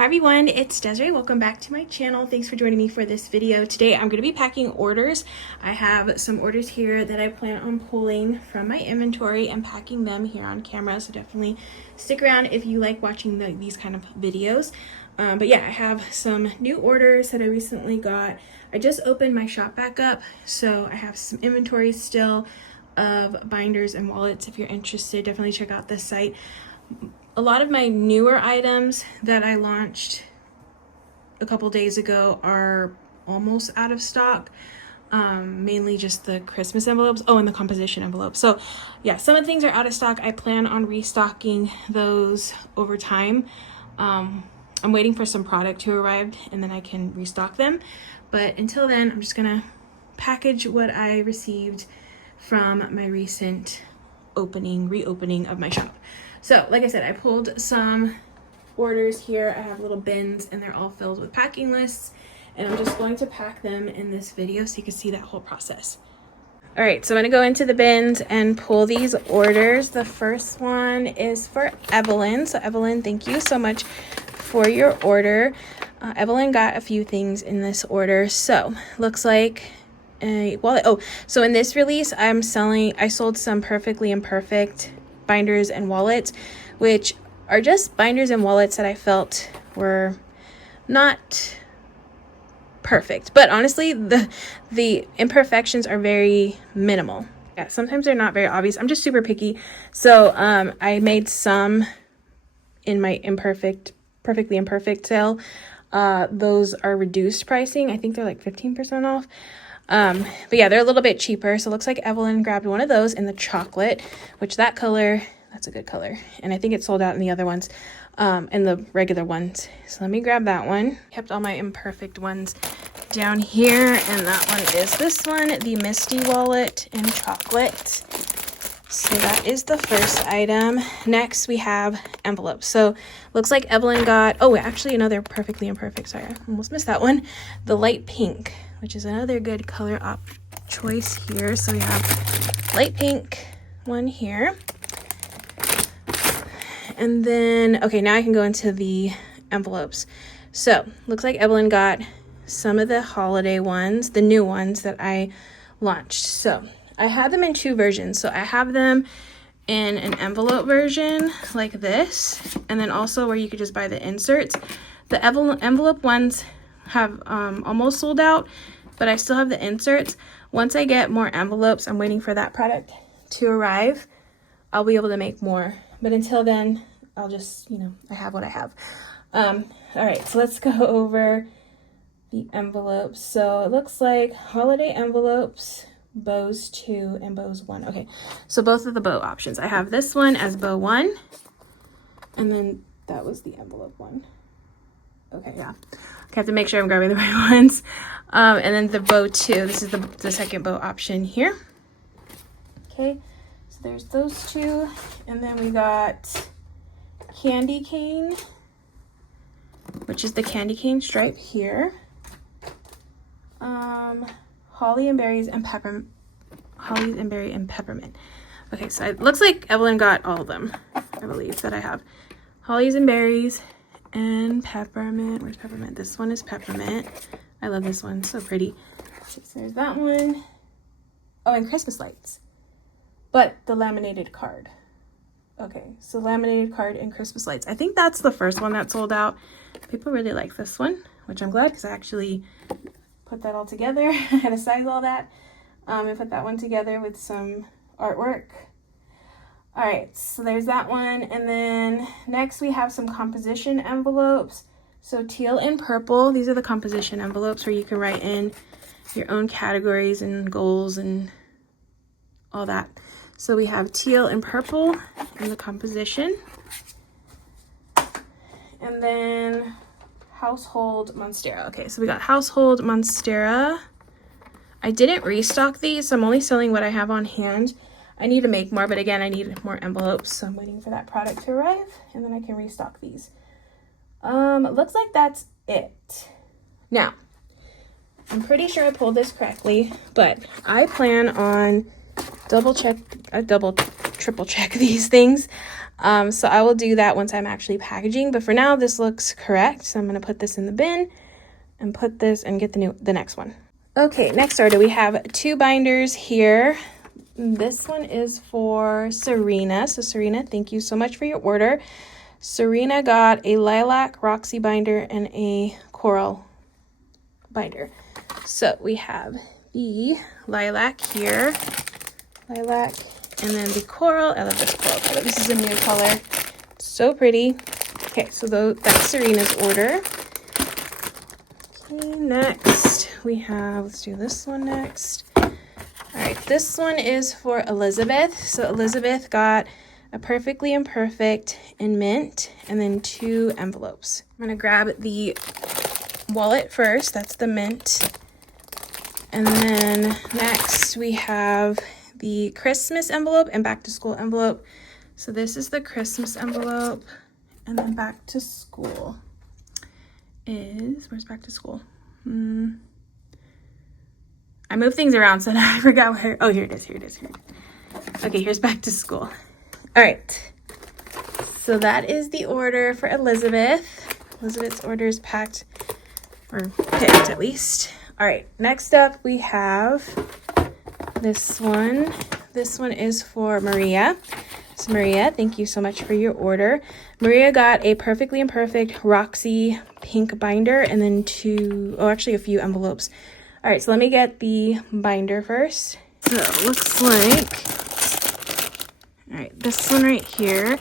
Hi everyone, it's Desiree. Welcome back to my channel. Thanks for joining me for this video. Today I'm going to be packing orders. I have some orders here that I plan on pulling from my inventory and packing them here on camera, so definitely stick around if you like watching these kind of videos. But yeah, I have some new orders that I recently got. I just opened my shop back up, so I have some inventory still of binders and wallets. If you're interested, definitely check out this site. A lot of my newer items that I launched a couple days ago are almost out of stock. Mainly just the Christmas envelopes. Oh, and the composition envelopes. So yeah, some of the things are out of stock. I plan on restocking those over time. I'm waiting for some product to arrive and then I can restock them. But until then, I'm just gonna package what I received from my recent reopening of my shop. So like I said, I pulled some orders here. I have little bins and they're all filled with packing lists, and I'm just going to pack them in this video so you can see that whole process. All right, so I'm gonna go into the bins and pull these orders. The first one is for Evelyn. So Evelyn, thank you so much for your order. Evelyn got a few things in this order. So looks like a wallet. Oh, so in this release, I sold some perfectly imperfect binders and wallets, which are just binders and wallets that I felt were not perfect, but honestly the imperfections are very minimal. Yeah, sometimes they're not very obvious. I'm just super picky, so I made some in my perfectly imperfect sale. Those are reduced pricing. I think they're like 15% off. But yeah, they're a little bit cheaper. So it looks like Evelyn grabbed one of those in the chocolate, which that color, that's a good color. And I think it sold out in the other ones, in the regular ones. So let me grab that one. Kept all my imperfect ones down here. And that one is this one, the Misty wallet in chocolate. So that is the first item. Next we have envelopes. So looks like Evelyn got, oh, actually, no, they're perfectly imperfect. Sorry, I almost missed that one. The light pink, which is another good color choice here. So we have light pink one here. And then, okay, now I can go into the envelopes. So looks like Evelyn got some of the holiday ones, the new ones that I launched. So I have them in two versions. So I have them in an envelope version like this, and then also where you could just buy the inserts. The envelope ones have almost sold out, but I still have the inserts. Once I get more envelopes, I'm waiting for that product to arrive, I'll be able to make more. But until then, I'll just, I have what I have. All right, so let's go over the envelopes. So it looks like holiday envelopes, bows 2 and bows 1. Okay, so both of the bow options. I have this one as bow 1, and then that was the envelope one. Okay, yeah. I have to make sure I'm grabbing the right ones. And then the bow 2, this is the second bow option here. Okay, so there's those two. And then we got candy cane, which is the candy cane stripe here. Holly and berries and peppermint. Holly and berry and peppermint. Okay, so it looks like Evelyn got all of them, I believe, that I have. Hollies and berries and peppermint. Where's peppermint? This one is peppermint. I love this one, so pretty. So there's that one. Oh, and Christmas lights, but the laminated card. Okay, so laminated card and Christmas lights. I think that's the first one that sold out. People really like this one, which I'm glad, because I actually put that all together. I had to size all that and put that one together with some artwork. All right, so there's that one. And then next we have some composition envelopes. So teal and purple, these are the composition envelopes where you can write in your own categories and goals and all that. So we have teal and purple in the composition. And then household monstera. Okay, so we got household monstera. I didn't restock these, so I'm only selling what I have on hand. I need to make more, but again, I need more envelopes, so I'm waiting for that product to arrive, and then I can restock these. It looks like that's it. Now, I'm pretty sure I pulled this correctly, but I plan on triple check these things. So I will do that once I'm actually packaging, but for now this looks correct. So I'm going to put this in the bin and put this and get the next one. Okay, next order, we have 2 binders here. This one is for Serena. So Serena, thank you so much for your order. Serena got a lilac Roxy binder and a coral binder. So we have the lilac here, lilac, and then the coral. I love this coral color. This is a new color. So pretty. Okay, so that's Serena's order. Okay, next we have, let's do this one next. All right, this one is for Elizabeth. So Elizabeth got a Perfectly Imperfect in mint, and then 2 envelopes. I'm gonna grab the wallet first. That's the mint. And then next we have the Christmas envelope and back to school envelope. So this is the Christmas envelope, and then back to school is, where's back to school? I moved things around, so now I forgot where. Oh, here it is. Okay, here's back to school. All right, so that is the order for Elizabeth. Elizabeth's order is packed, or picked at least. All right, next up we have this one. This one is for Maria. So Maria, thank you so much for your order. Maria got a Perfectly Imperfect Roxy pink binder and then a few envelopes. All right, so let me get the binder first. So it looks like, all right, this one right here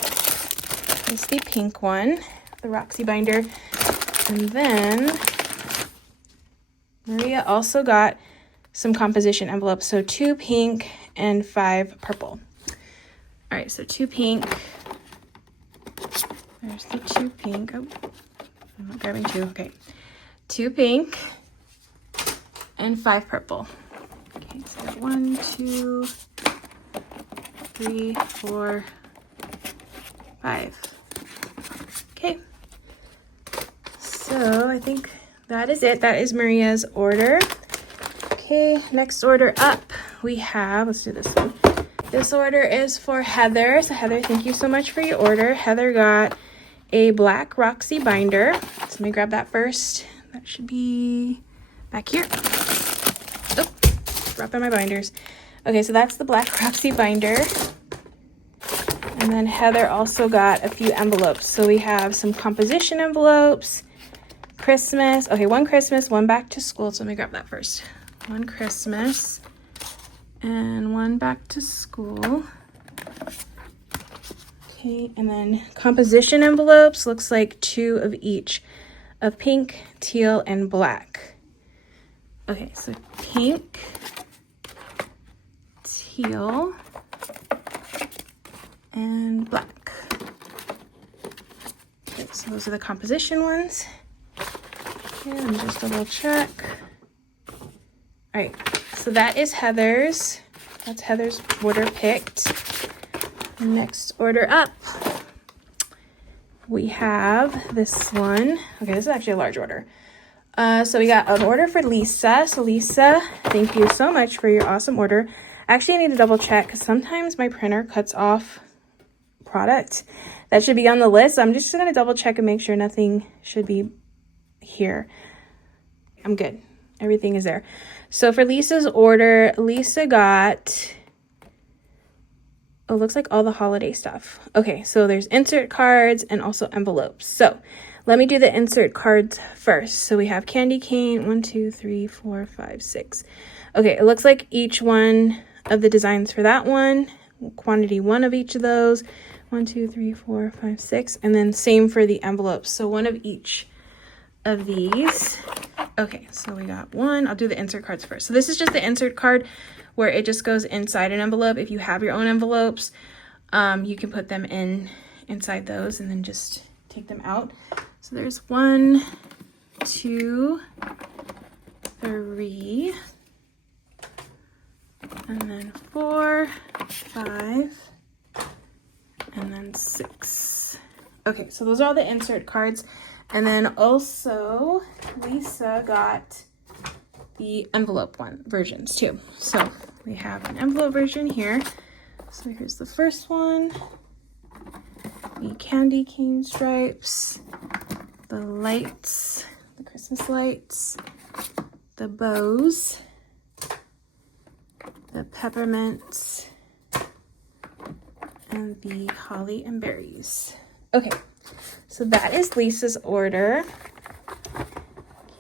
is the pink one, the Roxy binder. And then Maria also got some composition envelopes. So 2 pink and 5 purple. All right, so 2 pink. There's the 2 pink. Oh, I'm not grabbing 2. Okay. 2 pink and 5 purple. Okay, so I got 1, 2, 3, 4, 5. Okay. So I think that is it. That is Maria's order. Okay, next order up we have, let's do this one. This order is for Heather. So Heather, thank you so much for your order. Heather got a black Roxy binder. So let me grab that first. That should be back here. Oh, dropping my binders. Okay, so that's the black Roxy binder. And then Heather also got a few envelopes. So we have some composition envelopes, Christmas. Okay, 1 Christmas, 1 back to school. So let me grab that first. 1 Christmas and 1 back to school. Okay, and then composition envelopes, looks like 2 of each, of pink, teal, and black. Okay, so pink, teal, and black. Okay, so those are the composition ones. Okay, let me just double check. All right, so that is Heather's. That's Heather's order picked. Next order up, we have this one. Okay, this is actually a large order. So we got an order for Lisa. So Lisa, thank you so much for your awesome order. Actually, I need to double check because sometimes my printer cuts off product that should be on the list. I'm just gonna double check and make sure nothing should be here. I'm good. Everything is there. So for Lisa's order, Lisa got, oh, it looks like all the holiday stuff. Okay, so there's insert cards and also envelopes. So let me do the insert cards first. So we have candy cane, 1, 2, 3, 4, 5, 6. Okay, it looks like each one of the designs for that one, quantity 1 of each of those, 1, 2, 3, 4, 5, 6, and then same for the envelopes. So 1 of each of these. Okay, so we got 1. I'll do the insert cards first. So this is just the insert card where it just goes inside an envelope. If you have your own envelopes, you can put them inside those and then just take them out. So there's 1, 2, 3, and then 4, 5, and then 6. Okay, so those are all the insert cards. And then also Lisa got the envelope versions too. So we have an envelope version here. So here's the first one. the candy cane stripes, the lights, the Christmas lights, the bows, the peppermints, and the holly and berries. Okay, so that is Lisa's order.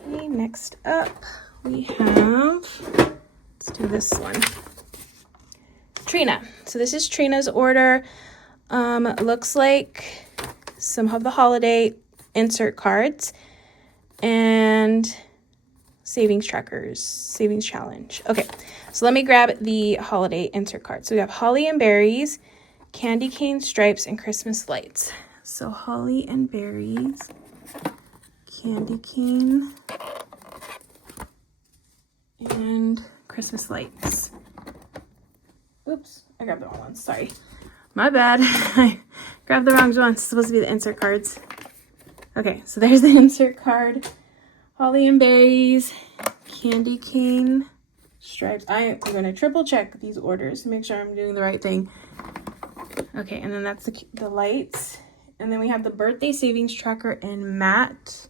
Okay, next up we have, let's do this one, Trina. So this is Trina's order. Looks like some of the holiday insert cards and savings trackers, savings challenge. Okay, so let me grab the holiday insert cards. So we have holly and berries, candy cane stripes, and Christmas lights. So holly and berries, candy cane, and Christmas lights. Oops, I grabbed the wrong ones, sorry. My bad, I grabbed the wrong ones. It's supposed to be the insert cards. Okay, so there's the insert card. Holly and berries, candy cane, stripes. I am going to triple check these orders to make sure I'm doing the right thing. Okay, and then that's the lights. And then we have the birthday savings tracker in matte.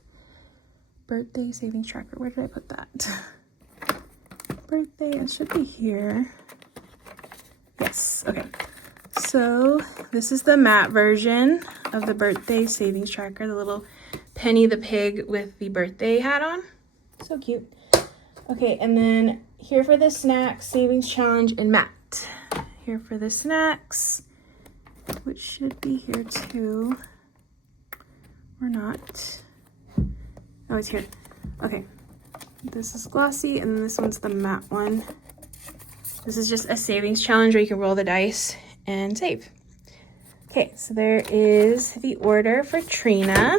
Birthday savings tracker, where did I put that? Birthday, it should be here. Yes, okay. So this is the matte version of the birthday savings tracker, the little Penny the pig with the birthday hat on. So cute. Okay, and then here for the snacks, savings challenge in matte. Here for the snacks, which should be here too, or not. Oh, it's here. Okay, this is glossy, and then this one's the matte one. This is just a savings challenge where you can roll the dice and save. Okay, so there is the order for Trina.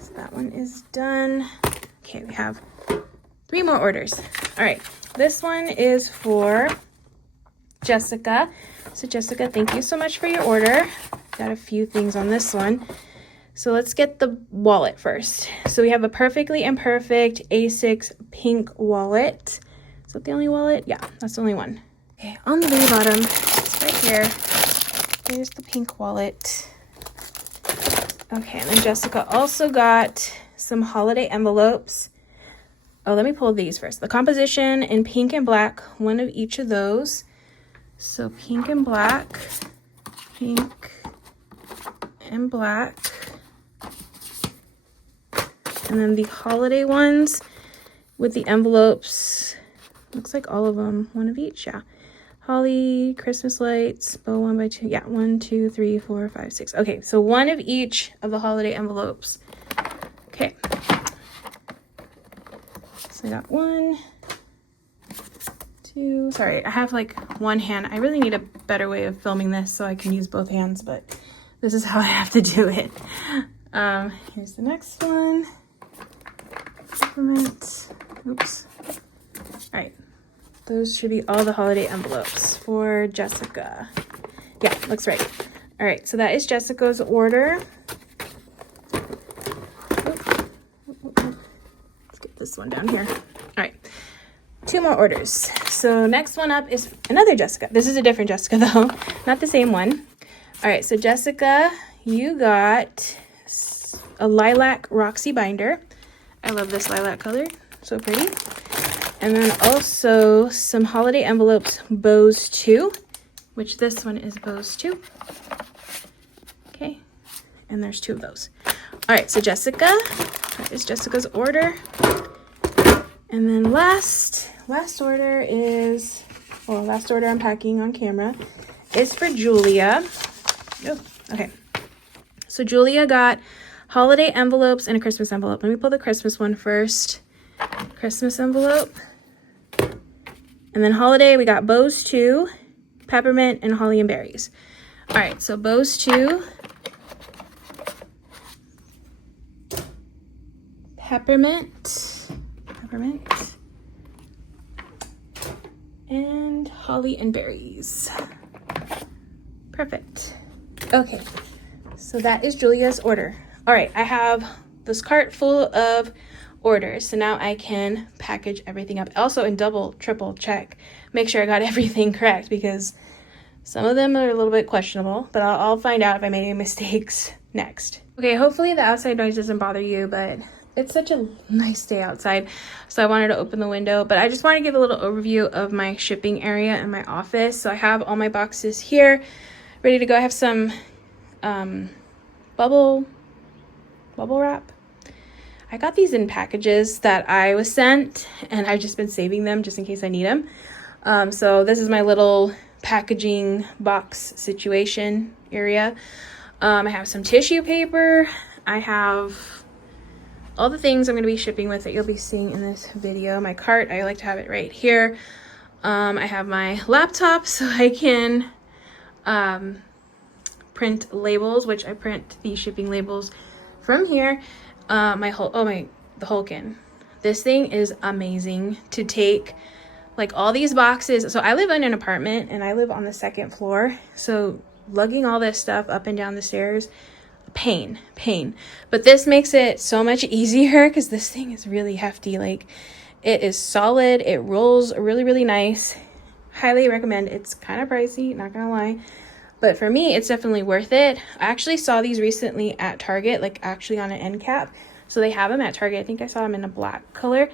So that one is done. Okay, we have 3 more orders. All right, this one is for Jessica. So Jessica, thank you so much for your order. Got a few things on this one. So let's get the wallet first. So we have a Perfectly Imperfect A6 pink wallet. Is that the only wallet? Yeah, that's the only one. Okay, on the very bottom, it's right here. There's the pink wallet. Okay, and then Jessica also got some holiday envelopes. Oh, let me pull these first. The composition in pink and black, one of each of those. So pink and black, pink and black. And then the holiday ones with the envelopes. Looks like all of them, one of each, yeah. Holly, Christmas lights, bow 1 by 2. Yeah, 1, 2, 3, 4, 5, 6. Okay, so one of each of the holiday envelopes. Okay. So I got 1, 2. Sorry, I have like one hand. I really need a better way of filming this so I can use both hands, but this is how I have to do it. Here's the next one. Supplement. Oops. All right. Those should be all the holiday envelopes for Jessica. Yeah, looks right. All right, so that is Jessica's order. Let's get this one down here. All right, 2 more orders. So next one up is another Jessica. This is a different Jessica though, not the same one. All right, so Jessica, you got a lilac Roxy binder. I love this lilac color, so pretty. And then also some holiday envelopes, bows 2, which this one is bows 2. Okay, and there's 2 of those. All right, so Jessica, that is Jessica's order. And then last order is, well, last order I'm packing on camera is for Julia. Oh, okay. So Julia got holiday envelopes and a Christmas envelope. Let me pull the Christmas one first. Christmas envelope. And then holiday, we got bows 2, peppermint, and holly and berries. All right, so bows 2, peppermint, and holly and berries. Perfect. Okay, so that is Julia's order. All right, I have this cart full of orders, so now I can package everything up. Also in double, triple check, make sure I got everything correct, because Some of them are a little bit questionable, but I'll find out if I made any mistakes next. Okay, hopefully the outside noise doesn't bother you, but it's such a nice day outside, so I wanted to open the window. But I just want to give a little overview of my shipping area and my office. So I have all my boxes here ready to go. I have some bubble wrap. I got these in packages that I was sent, and I've just been saving them just in case I need them. So this is my little packaging box situation area. I have some tissue paper. I have all the things I'm going to be shipping with that you'll be seeing in this video. My cart, I like to have it right here. I have my laptop so I can print labels, which I print the shipping labels from here. The Hulkin. This thing is amazing to take like all these boxes. So I live in an apartment and I live on the 2nd floor. So lugging all this stuff up and down the stairs, pain. But this makes it so much easier because this thing is really hefty. Like, it is solid. It rolls really, really nice. Highly recommend. It's kind of pricey, not gonna lie. But for me, it's definitely worth it. I actually saw these recently at Target, like actually on an end cap. So they have them at Target. I think I saw them in a black color.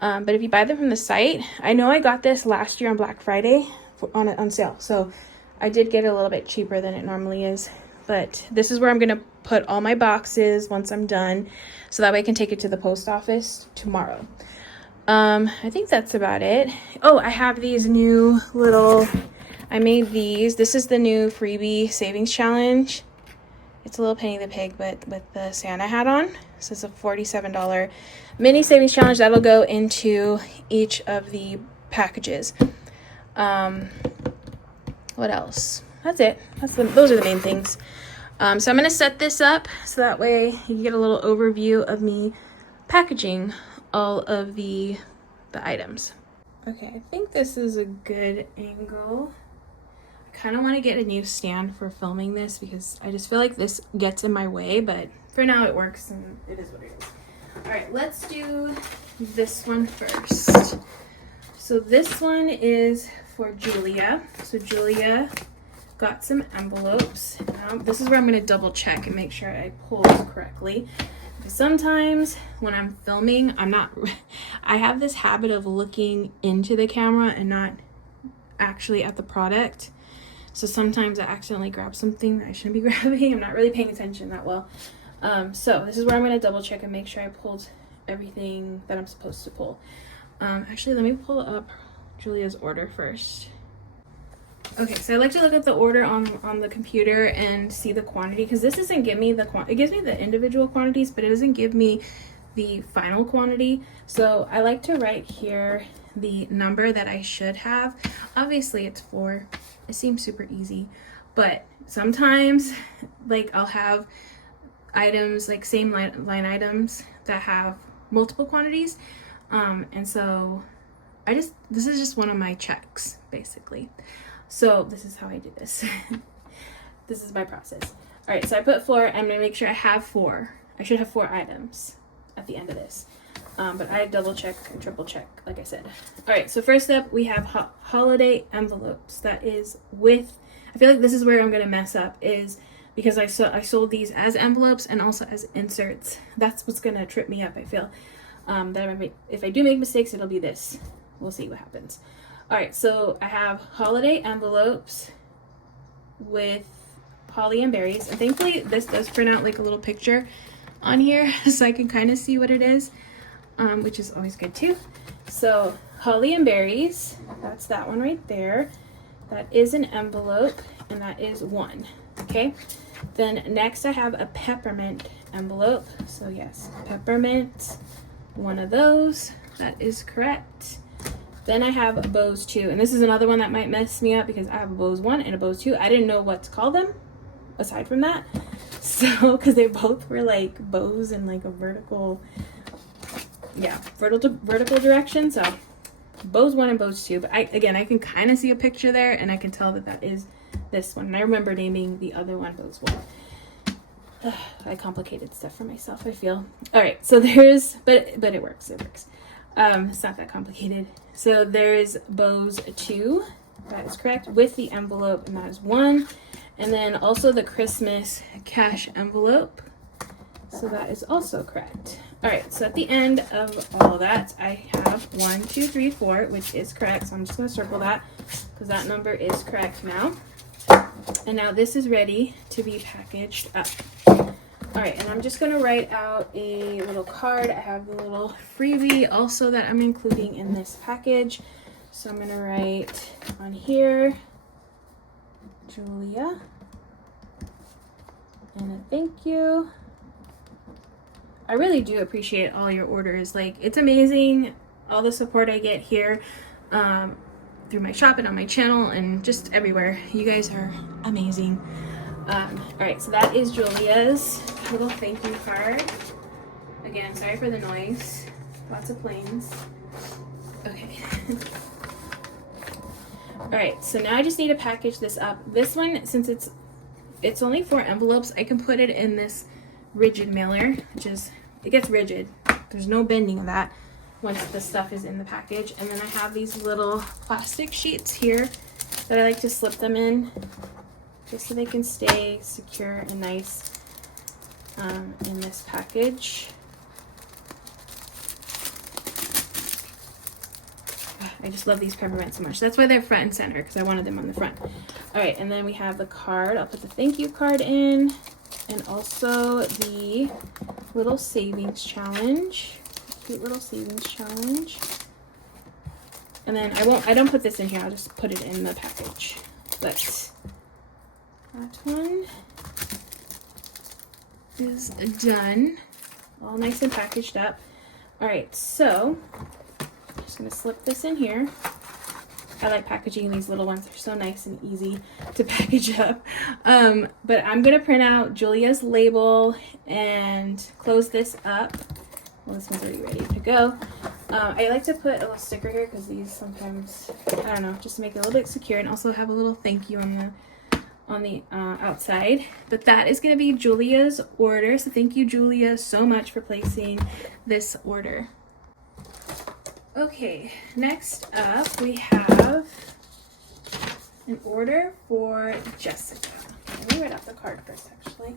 But if you buy them from the site, I know I got this last year on Black Friday on sale. So I did get it a little bit cheaper than it normally is. But this is where I'm going to put all my boxes once I'm done. So that way I can take it to the post office tomorrow. I think that's about it. Oh, I have these new little... I made these. This is the new freebie savings challenge. It's a little Penny the Pig, but with the Santa hat on. So it's a $47 mini savings challenge that'll go into each of the packages. What else? That's it. Those are the main things. So I'm going to set this up so that way you can get a little overview of me packaging all of the items. Okay, I think this is a good angle. Kind of want to get a new stand for filming this because I just feel like this gets in my way, but for now it works and it is what it is. All right, let's do this one first. So this one is for Julia. So Julia got some envelopes. Now, this is where I'm going to double check and make sure I pulled correctly. Because sometimes when I'm filming, I have this habit of looking into the camera and not actually at the product. So sometimes I accidentally grab something that I shouldn't be grabbing. I'm not really paying attention that well. So this is where I'm going to double check and make sure I pulled everything that I'm supposed to pull. Actually, let me pull up Julia's order first. Okay, so I like to look at the order on the computer and see the quantity, because this doesn't give me it gives me the individual quantities, but it doesn't give me the final quantity. So I like to write here the number that I should have. Obviously it's 4. It seems super easy, but sometimes like I'll have items like same line items that have multiple quantities, and so this is just one of my checks basically. So this is how I do this. This is my process. All right, so I put 4. I'm gonna make sure I have 4. I should have 4 items at the end of this, but I double check and triple check, like I said. All right, so first up we have holiday envelopes. That is with, I feel like this is where I'm gonna mess up, is because I sold these as envelopes and also as inserts. That's what's gonna trip me up, I feel. If I do make mistakes, it'll be this. We'll see what happens. All right, so I have holiday envelopes with holly and berries, and thankfully this does print out like a little picture on here so I can kind of see what it is, which is always good too. So holly and berries, that's that one right there. That is an envelope, and that is 1. Okay, then next I have a peppermint envelope. So yes, peppermint, 1 of those. That is correct. Then I have a bows 2, and this is another one that might mess me up because I have a bows 1 and a bows 2. I didn't know what to call them aside from that, so because they both were like bows in like a vertical direction. So bows 1 and bows 2, but I can kind of see a picture there, and I can tell that is this one, and I remember naming the other one bows 1. I complicated stuff for myself, I feel. All right, so there's, but it works. It's not that complicated. So there's bows 2, That is correct with the envelope, and that is 1. And then also the Christmas cash envelope. So that is also correct. All right, so at the end of all that, I have 1, 2, 3, 4, which is correct. So I'm just going to circle that because that number is correct now. And now this is ready to be packaged up. All right, and I'm just going to write out a little card. I have the little freebie also that I'm including in this package. So I'm going to write on here, Julia, and a thank you. I really do appreciate all your orders. Like, it's amazing all the support I get here through my shop and on my channel and just everywhere. You guys are amazing. All right, so that is Julia's little thank you card. Again, sorry for the noise. Lots of planes. Okay. All right, so now I just need to package this up. This one, since it's only 4 envelopes, I can put it in this rigid mailer, which is, it gets rigid. There's no bending of that once the stuff is in the package. And then I have these little plastic sheets here that I like to slip them in just so they can stay secure and nice in this package. I just love these peppermint so much. That's why they're front and center, because I wanted them on the front. All right, and then we have the card. I'll put the thank you card in, and also the little savings challenge. Cute little savings challenge. And then I don't put this in here. I'll just put it in the package. But that one is done. All nice and packaged up. All right, so I'm just gonna slip this in here. I like packaging these little ones. They're so nice and easy to package up. But I'm gonna print out Julia's label and close this up. Well, this one's already ready to go. I like to put a little sticker here because these sometimes, I don't know, just to make it a little bit secure, and also have a little thank you on the outside. But that is gonna be Julia's order. So thank you, Julia, so much for placing this order. Okay, next up we have an order for Jessica. Let me write out the card first, actually.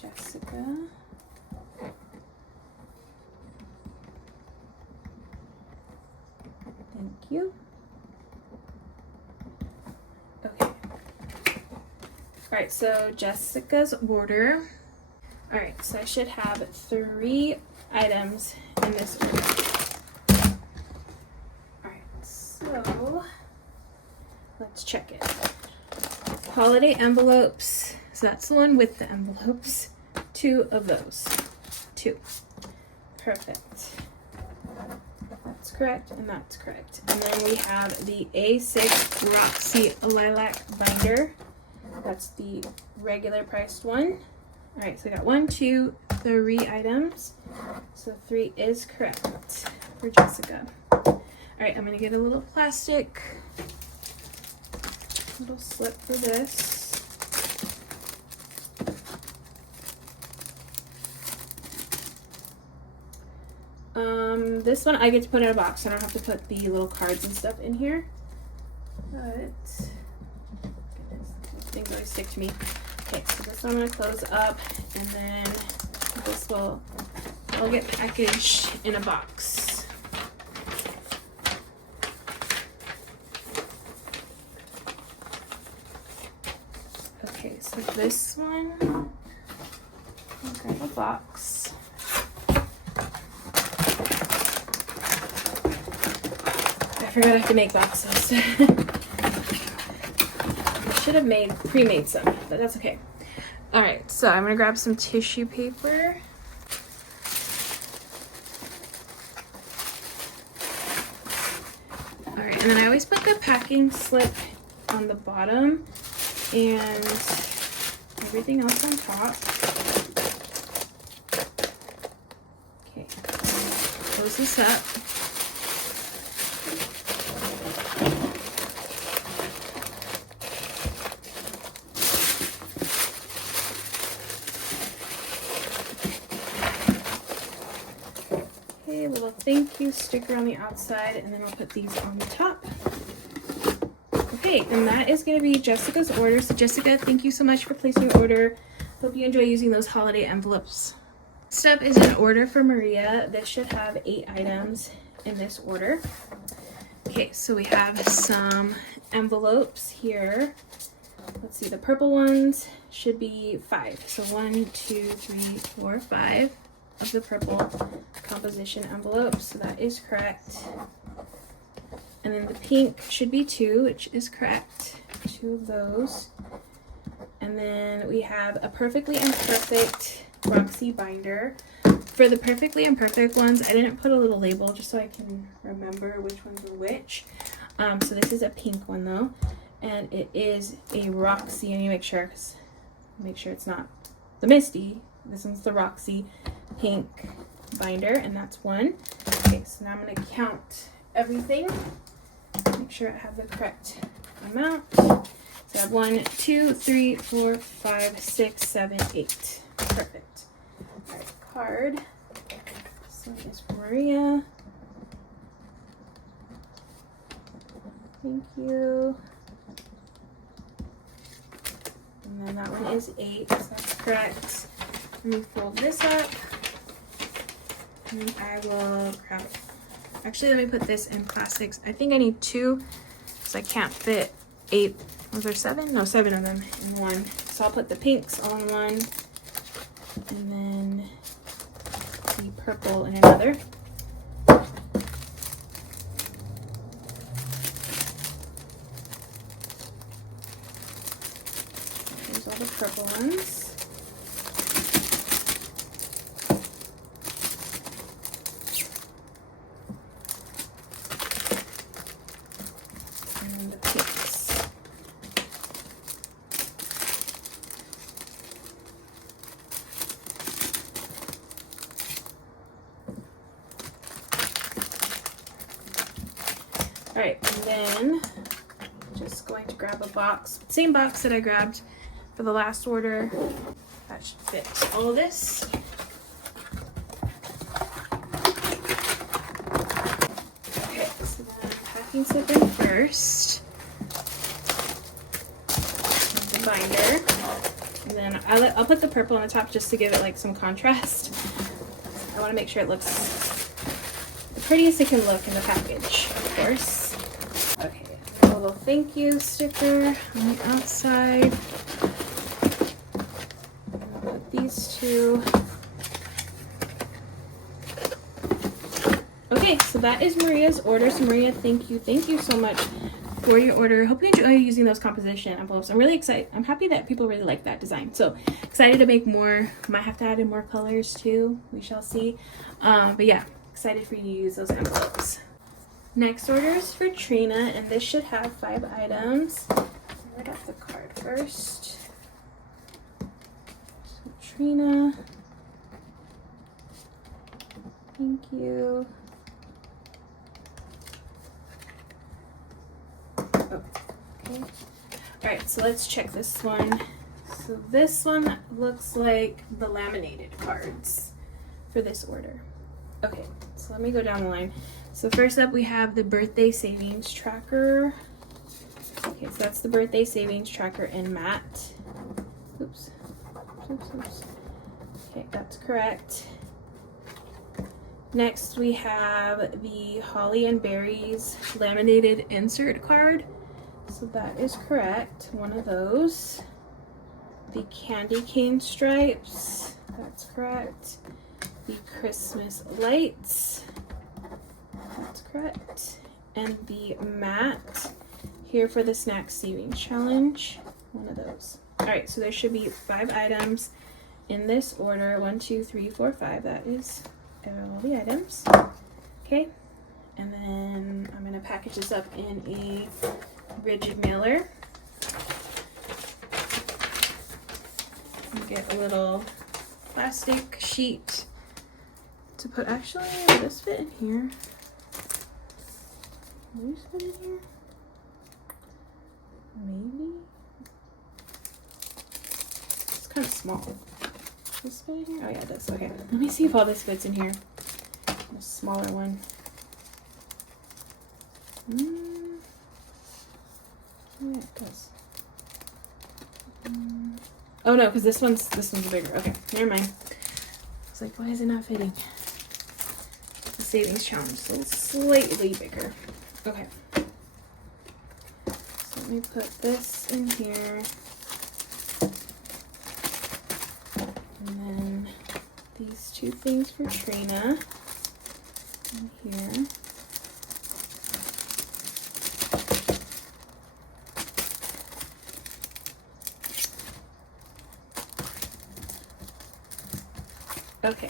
Jessica. Thank you. Okay. All right, so Jessica's order. All right, so I should have 3 items in this order. So let's check it. Holiday envelopes. So that's the one with the envelopes. 2 of those. 2. Perfect. That's correct, and that's correct. And then we have the A6 Roxy Lilac Binder. That's the regular priced one. All right, so I got 1, 2, 3 items. So 3 is correct for Jessica. All right, I'm gonna get a little plastic, little slip for this. This one I get to put in a box, so I don't have to put the little cards and stuff in here. But, goodness, things always stick to me. Okay, so this one I'm gonna close up, and then this will all get packaged in a box. Okay, so this one, I'll grab a box. I forgot I have to make boxes. I should have pre-made some, but that's okay. All right, so I'm gonna grab some tissue paper. All right, and then I always put the packing slip on the bottom and everything else on top. Okay, close this up. Okay, little thank you sticker on the outside, and then I'll put these on the top. Okay, and that is going to be Jessica's order. So Jessica, thank you so much for placing your order. Hope you enjoy using those holiday envelopes. Next up is an order for Maria. This should have 8 items in this order. Okay, so we have some envelopes here. Let's see, the purple ones should be 5. So 1, 2, 3, 4, 5 of the purple composition envelopes. So that is correct. And then the pink should be 2, which is correct. 2 of those. And then we have a perfectly imperfect Roxy binder. For the perfectly imperfect ones, I didn't put a little label just so I can remember which ones are which. So this is a pink one though, and it is a Roxy. I need to make sure it's not the Misty. This one's the Roxy pink binder, and that's 1. Okay, so now I'm going to count everything. Make sure I have the correct amount. So I have 1, 2, 3, 4, 5, 6, 7, 8. Perfect. All right, card. This one is for Maria. Thank you. And then that one is 8, so that's correct. Let me fold this up. And I will grab it. Actually, let me put this in plastics. I think I need 2 because I can't fit 8. Was there 7? No, 7 of them in one. So I'll put the pinks all in one. And then the purple in another. There's all the purple ones. And the pinks. All right, and then just going to grab a box, same box that I grabbed for the last order. That should fit all of this. Okay, so then I'm packing something first. The binder, and then I'll put the purple on the top just to give it like some contrast. I want to make sure it looks the prettiest it can look in the package, of course. Okay, a little thank you sticker on the outside. I'll put these 2. Okay, so that is Maria's order. So Maria, thank you so much for your order. Hope you enjoy using those composition envelopes. I'm really excited. I'm happy that people really like that design. So excited to make more. Might have to add in more colors too. We shall see. But yeah, excited for you to use those envelopes. Next order is for Trina, and this should have 5 items. Right off the card first. So Trina, thank you. Oh, okay. All right, so let's check this one. So this one looks like the laminated cards for this order. Okay, so let me go down the line. So first up, we have the birthday savings tracker. Okay, so that's the birthday savings tracker in matte. Oops. Okay, that's correct. Next, we have the Holly and Berries laminated insert card. So that is correct, one of those. The candy cane stripes, that's correct. The Christmas lights, that's correct. And the matte here for the snack savings challenge, one of those. All right, so there should be 5 items in this order. 1, 2, 3, 4, 5. That is all the items. Okay, and then I'm gonna package this up in a rigid mailer. Get a little plastic sheet to put. Actually, will this fit in here? Will this fit in here? Maybe. It's kind of small. Does this fit in here? Oh yeah, it does. Okay, let me see if all this fits in here. A smaller one. Yeah, it does. Oh no, because this one's bigger. Okay, never mind. I was like, why is it not fitting? The savings challenge, so it's slightly bigger. Okay. So let me put this in here. And then these two things for Trina in here. Okay,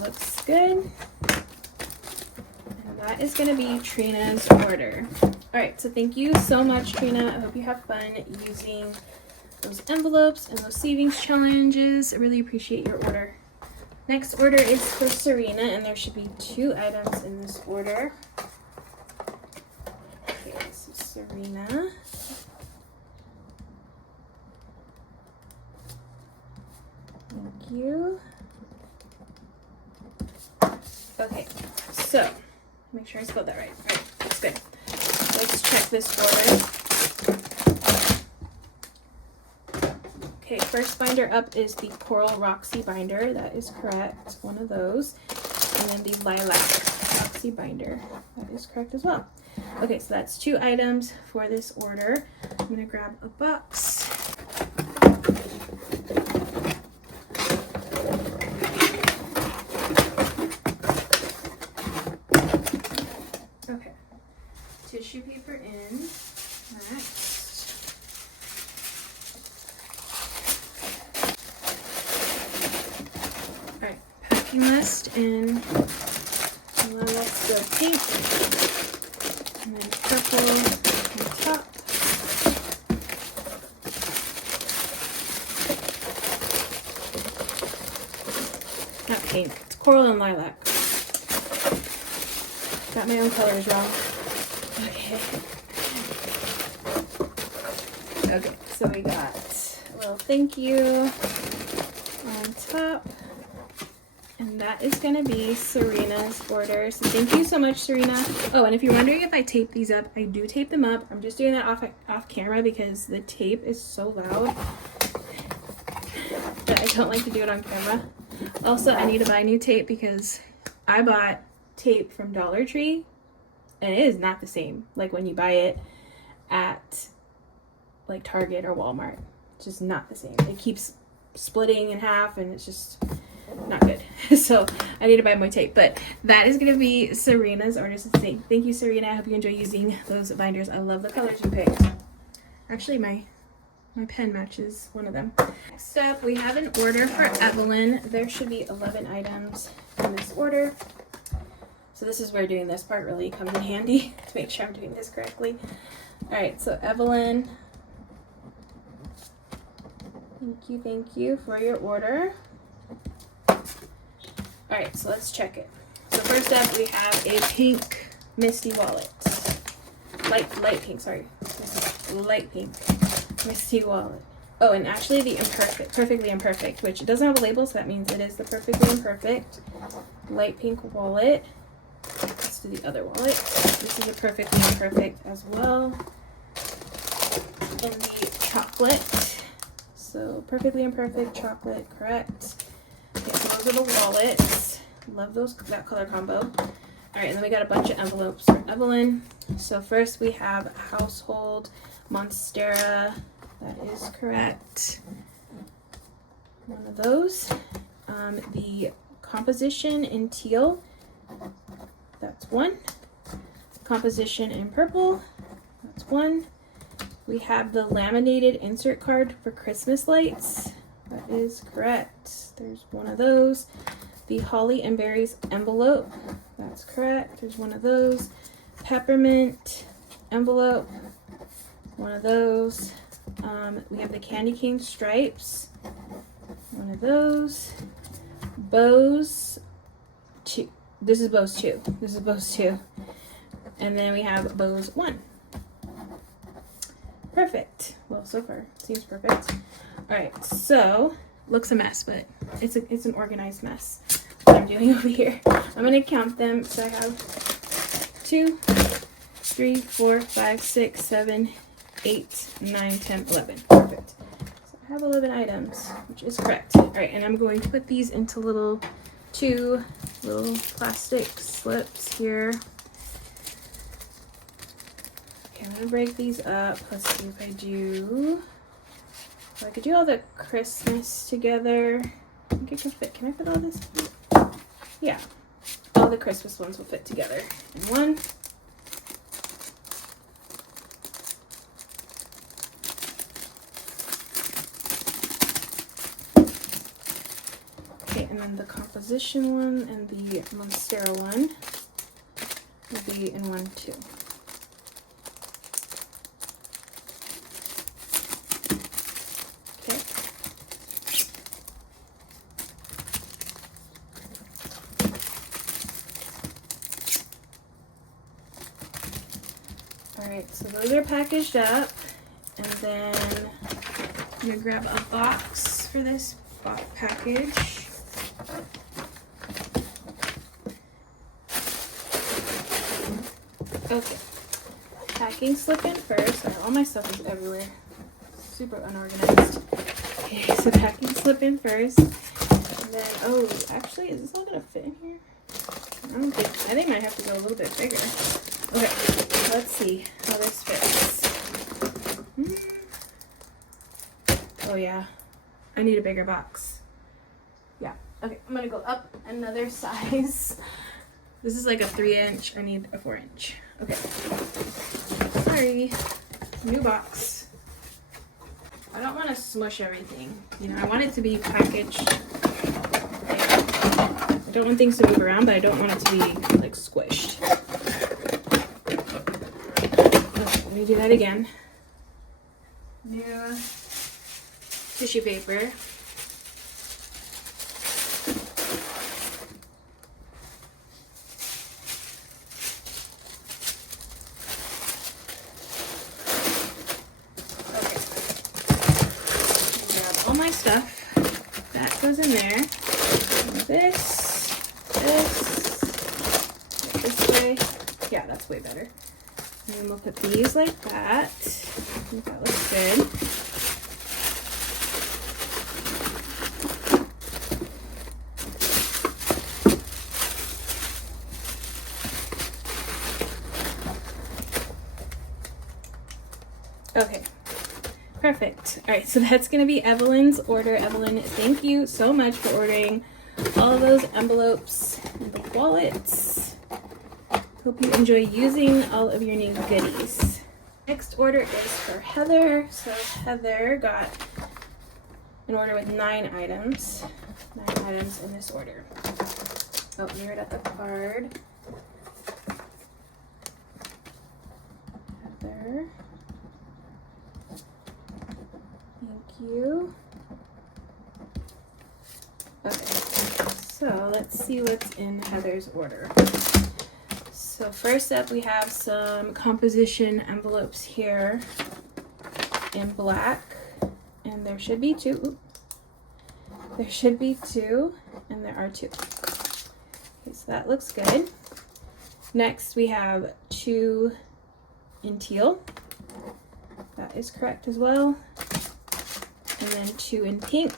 looks good. And that is going to be Trina's order. All right, so thank you so much, Trina. I hope you have fun using those envelopes and those savings challenges. I really appreciate your order. Next order is for Serena, and there should be 2 items in this order. Okay, this is Serena. Thank you. Okay, so make sure I spelled that right. All right, that's good. Let's check this order. Okay, first binder up is the Coral Roxy binder. That is correct. One of those. And then the Lilac Roxy binder. That is correct as well. Okay, so that's 2 items for this order. I'm going to grab a box. Okay, tissue paper in next. Alright, packing list in. Well, let's go pink. And then purple on top. Not pink, it's coral and lilac. Got my own colors wrong. Okay. Okay, so we got a little thank you on top. And that is going to be Serena's order. So thank you so much, Serena. Oh, and if you're wondering if I tape these up, I do tape them up. I'm just doing that off camera because the tape is so loud that I don't like to do it on camera. Also, I need to buy new tape because I bought tape from Dollar Tree and it is not the same like when you buy it at like Target or Walmart. It's just not the same. It keeps splitting in half and it's just not good. So I need to buy more tape, but that is going to be Serena's order. So thank you, Serena. I hope you enjoy using those binders. I love the colors you picked. Actually, my pen matches one of them. Next up, we have an order for Evelyn. There should be 11 items in this order. So this is where doing this part really comes in handy to make sure I'm doing this correctly. All right, so Evelyn, thank you for your order. All right, so let's check it. So first up, we have a pink Misty wallet. Light pink, sorry. Light pink Misty wallet. Oh, and actually the perfectly imperfect, which it doesn't have a label, so that means it is the perfectly imperfect light pink wallet. Let's do the other wallet. This is a perfectly imperfect as well. And the chocolate. So perfectly imperfect, chocolate, correct. Okay, so those are the wallets. Love that color combo. All right, and then we got a bunch of envelopes for Evelyn. So first we have Household Monstera. That is correct. One of those. The Composition in Teal. That's one. Composition in Purple. That's one. We have the laminated insert card for Christmas lights. That is correct. There's one of those. The Holly and Berries envelope. That's correct. There's one of those. Peppermint envelope. One of those. We have the Candy Cane stripes. One of those. Bows. Two. This is Bows 2. This is Bows 2. And then we have Bows 1. Perfect. Well, so far seems perfect. All right, so looks a mess, but it's an organized mess what I'm doing over here. I'm gonna count them. So I have 2, 3, 4, 5, 6, 7, 8, 9, 10, 11. Perfect. So I have 11 items, which is correct. All right, and I'm going to put these into two little plastic slips here. Okay, I'm gonna break these up. Let's see if I do. So I could do all the Christmas together. I think it can fit. Can I fit all this? Yeah. All the Christmas ones will fit together in one. Okay, and then the composition one and the Monstera one will be in one too. Alright, so those are packaged up, and then I'm going to grab a box for this package. Okay, packing slip in first. Sorry, all my stuff is everywhere. Super unorganized. Okay, so packing slip in first. And then, oh, actually, is this all going to fit in here? I think I might have to go a little bit bigger. Okay, let's see how this fits. Oh yeah, I need a bigger box. Yeah, okay, I'm gonna go up another size. This is like a 3-inch, I need a 4-inch. Okay, sorry, new box. I don't want to smush everything, you know, I want it to be packaged. I don't want things to move around, but I don't want it to be like squished. Let me do that again. New tissue paper. Okay. Grab all my stuff. That goes in there. And this way. Yeah, that's way better. And then we'll put these like that. I think that looks good. Okay, perfect. All right, so that's gonna be Evelyn's order. Evelyn, thank you so much for ordering all of those envelopes and the wallets. Hope you enjoy using all of your new goodies. Next order is for Heather. So Heather got an order with 9 items. 9 items in this order. Oh, mirrored at the card. Heather. Thank you. Okay, so let's see what's in Heather's order. So first up, we have some composition envelopes here in black, and there should be 2. There should be 2, and there are 2. Okay, so that looks good. Next, we have 2 in teal. That is correct as well. And then 2 in pink.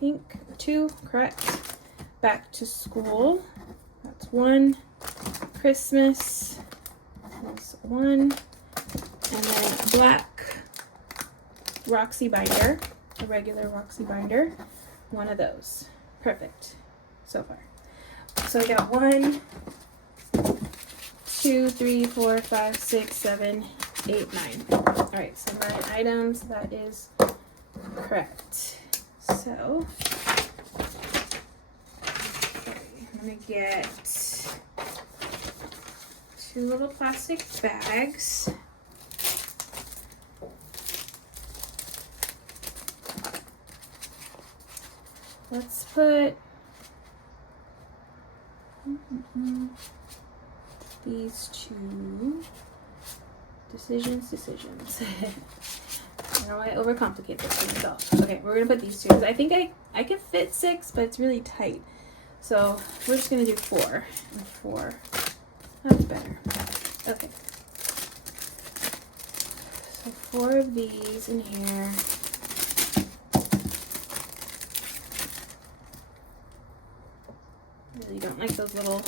Pink, 2, correct. Back to school. That's 1. Christmas. That's 1. And then black Roxy binder. A regular Roxy binder. 1 of those. Perfect. So far. So I got 1, 2, 3, 4, 5, 6, 7, 8, 9. Alright, so 9 items. That is correct. So I'm gonna get 2 little plastic bags. Let's put these 2 decisions. I don't want to overcomplicate this for myself. Okay, we're gonna put these 2 because I think I can fit 6, but it's really tight. So we're just gonna do 4 and 4. That's better. Okay. So 4 of these in here. Really don't like those little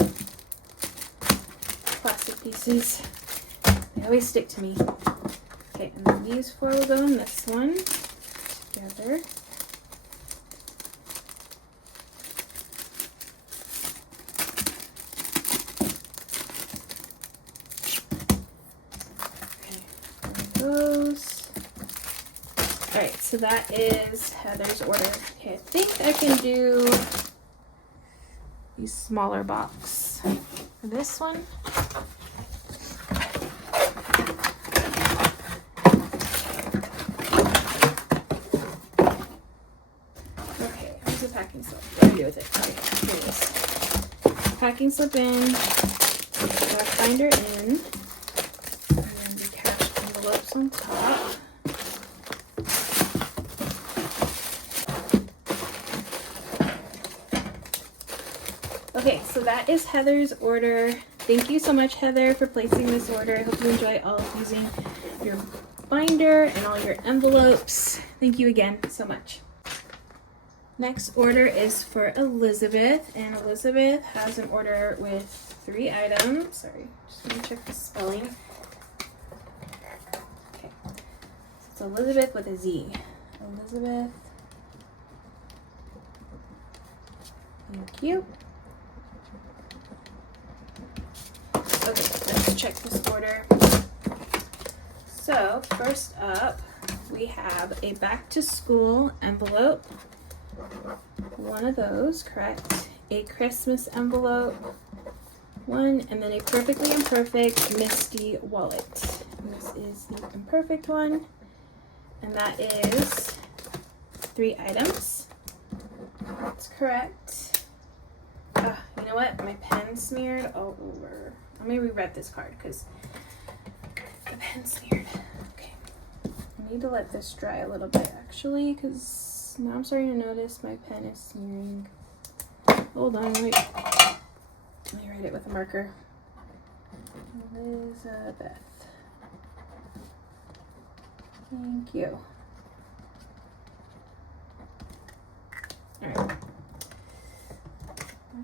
plastic pieces. They always stick to me. Okay, and then these 4 will go in this one together. Those. Alright, so that is Heather's order. Okay, I think I can do the smaller box for this one. Okay, here's the packing slip. What do I do with it? Okay, here it is. Packing slip in, binder in. Envelopes on top. Okay, so that is Heather's order. Thank you so much, Heather, for placing this order. I hope you enjoy all of using your binder and all your envelopes. Thank you again so much. Next order is for Elizabeth, and Elizabeth has an order with 3 items. Sorry, just gonna check the spelling. It's Elizabeth with a Z. Elizabeth. Thank you. Okay, let's check this order. So, first up, we have a back to school envelope. 1 of those, correct. A Christmas envelope. 1, and then a Perfectly Imperfect Misty wallet. And this is the imperfect one. And that is 3 items. That's correct. You know what? My pen smeared all over. I'm going to reread this card because the pen smeared. Okay. I need to let this dry a little bit actually because now I'm starting to notice my pen is smearing. Hold on, wait. Let me write it with a marker. Elizabeth. Thank you. Alright. That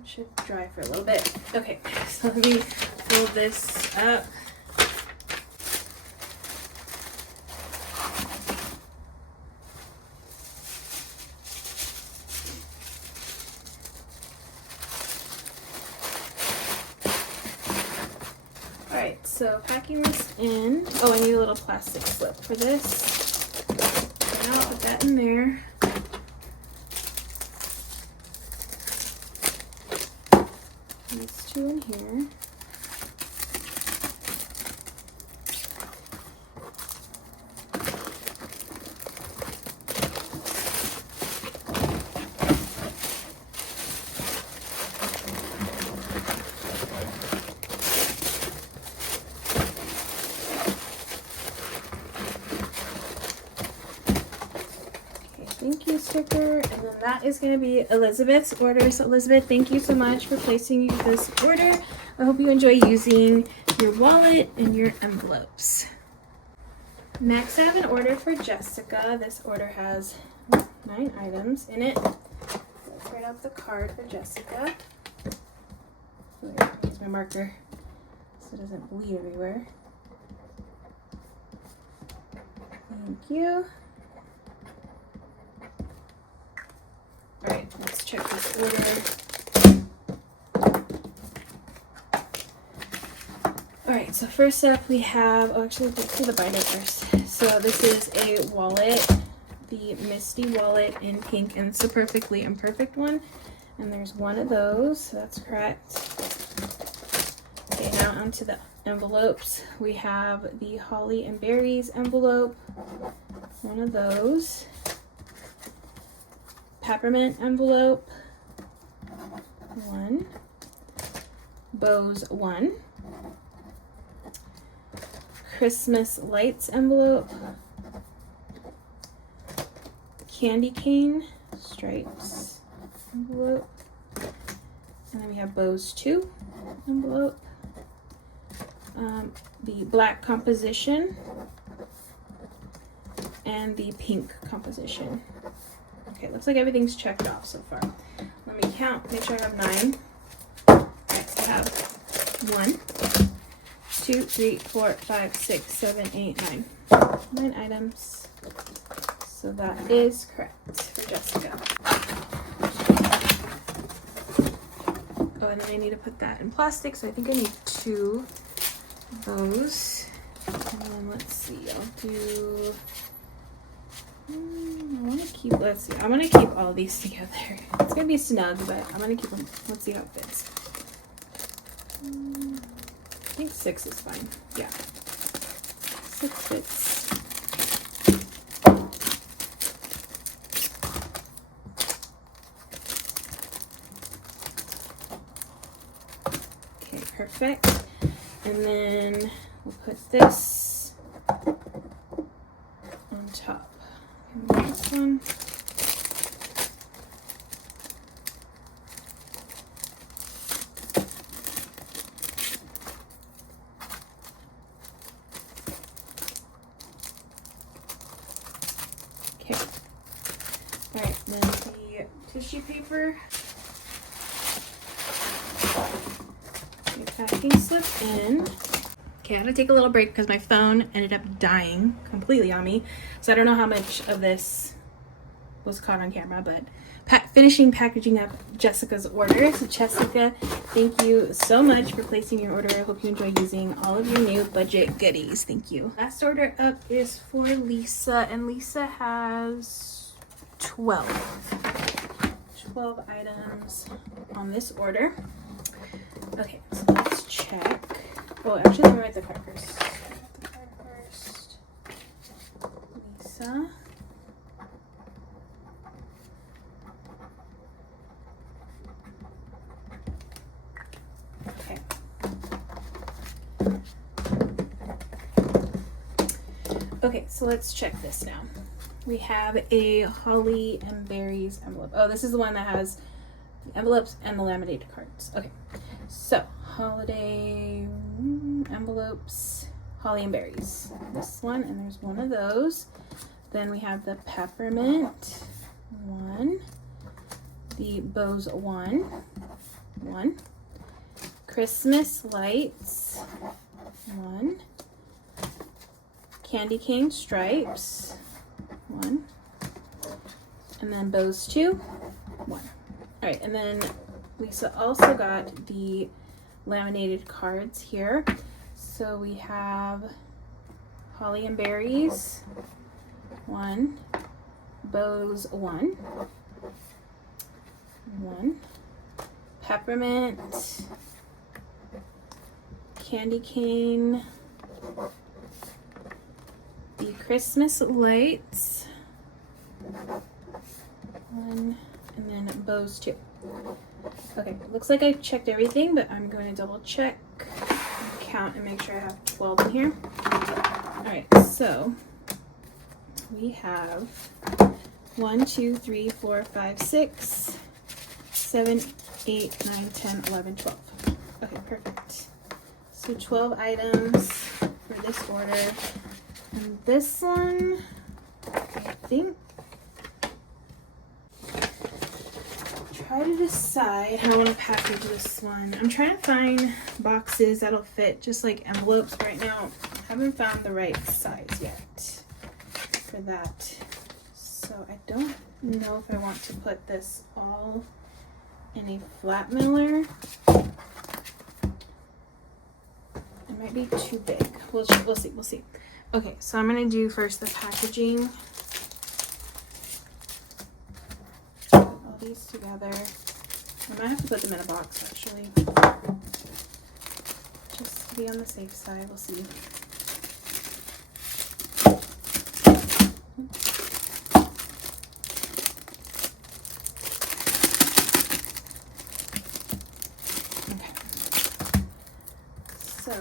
should dry for a little bit. Okay, so let me pull this up. Alright, so packing this in. Oh, I need a little plastic slip for this. Now I'll put that in there. These 2 in here. Thank you sticker, and then that is going to be Elizabeth's order. So Elizabeth, thank you so much for placing this order. I hope you enjoy using your wallet and your envelopes. Next, I have an order for Jessica. This order has 9 items in it. Let's write out the card for Jessica. Wait, use my marker so it doesn't bleed everywhere. Thank you. Alright, let's check this order. Alright, so first up we have, oh actually let's do the binder first. So this is a wallet, the Misty wallet in pink, and it's the Perfectly Imperfect one. And there's 1 of those, so that's correct. Okay, now onto the envelopes. We have the Holly and Berries envelope, 1 of those. Peppermint envelope, 1. Bows 1. Christmas lights envelope. Candy cane stripes envelope. And then we have bows 2 envelope. the black composition and the pink composition. Okay, looks like everything's checked off so far. Let me count, make sure I have 9. Alright, so I have 1, 2, 3, 4, 5, 6, 7, 8, 9. 9 items. So that is correct for Jessica. Oh, and then I need to put that in plastic, so I think I need 2 of those. And then let's see, I'll do... I want to keep, let's see, I'm going to keep all these together. It's going to be snug, but I'm going to keep them. Let's see how it fits. I think 6 is fine. Yeah. 6 fits. Okay, perfect. And then we'll put this on top. And this one. Okay. All right, then the tissue paper. The packing slip in. Okay, I had to take a little break because my phone ended up dying completely on me. So I don't know how much of this was caught on camera, but finishing packaging up Jessica's order. So Jessica, thank you so much for placing your order. I hope you enjoy using all of your new budget goodies. Thank you. Last order up is for Lisa, and Lisa has 12 items on this order. Okay, so let's check. Oh, actually, let me write the card first. Lisa. Okay. Okay, so let's check this now. We have a holly and berries envelope. Oh, this is the one that has the envelopes and the laminated cards. Okay, so holiday envelopes, holly and berries. This one, and there's one of those. Then we have the peppermint one, the bows one, Christmas lights one, candy cane stripes one, and then bows 2 1. All right, and then Lisa also got the laminated cards here. So we have holly and berries 1, bows 1, peppermint, candy cane, the Christmas lights 1, and then bows 2. Okay, looks like I checked everything, but I'm going to double check, count, and make sure I have 12 in here. All right, so we have 1, 2, 3, 4, 5, 6, 7, 8, 9, 10, 11, 12. Okay, perfect. So 12 items for this order. And this one, I think, try to decide how I want to package this one. I'm trying to find boxes that'll fit just like envelopes right now. I haven't found the right size yet for that. So I don't know if I want to put this all in a flat mailer. It might be too big. We'll see. Okay, so I'm gonna do first the packaging. All these together. I might have to put them in a box actually, just to be on the safe side. We'll see. Okay. So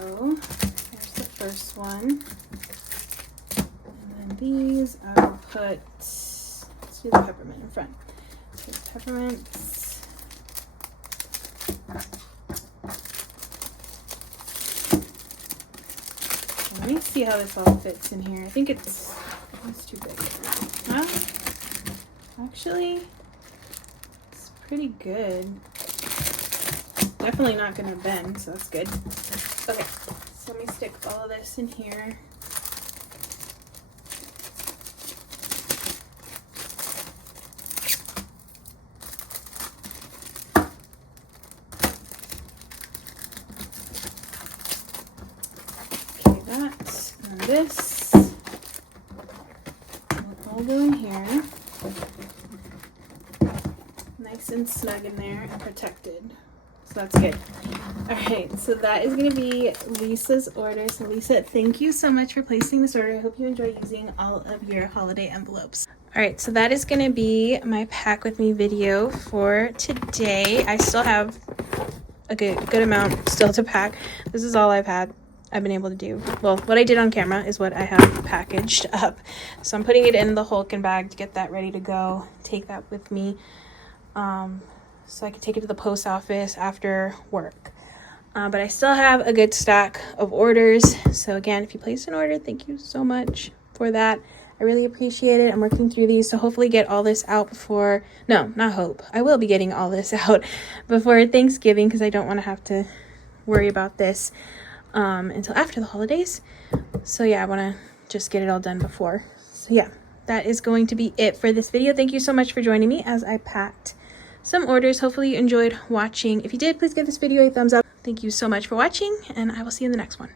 here's the first one. And then these I'll put, let's do the peppermint in front. Okay, peppermints. let me see how this all fits in here. I think it's too big. Actually, it's pretty good. Definitely not gonna bend, so that's good. Okay, so let me stick all of this in here. Okay, that and this will all go in here. Nice and snug in there and protected. So that's good. All right, so that is going to be Lisa's order. So Lisa, thank you so much for placing this order. I hope you enjoy using all of your holiday envelopes. All right, so that is going to be my pack with me video for today. I still have a good amount still to pack. This is all I've been able to do. Well, what I did on camera is what I have packaged up. So I'm putting it in the Hulken bag to get that ready to go. Take that with me. So I can take it to the post office after work. But I still have a good stack of orders. So again, if you placed an order, thank you so much for that. I really appreciate it. I'm working through these to hopefully get all this out before, no, not hope. I will be getting all this out before Thanksgiving because I don't want to have to worry about this until after the holidays. So yeah, I want to just get it all done before. So yeah, that is going to be it for this video. Thank you so much for joining me as I packed some orders. Hopefully you enjoyed watching. If you did, please give this video a thumbs up. Thank you so much for watching, and I will see you in the next one.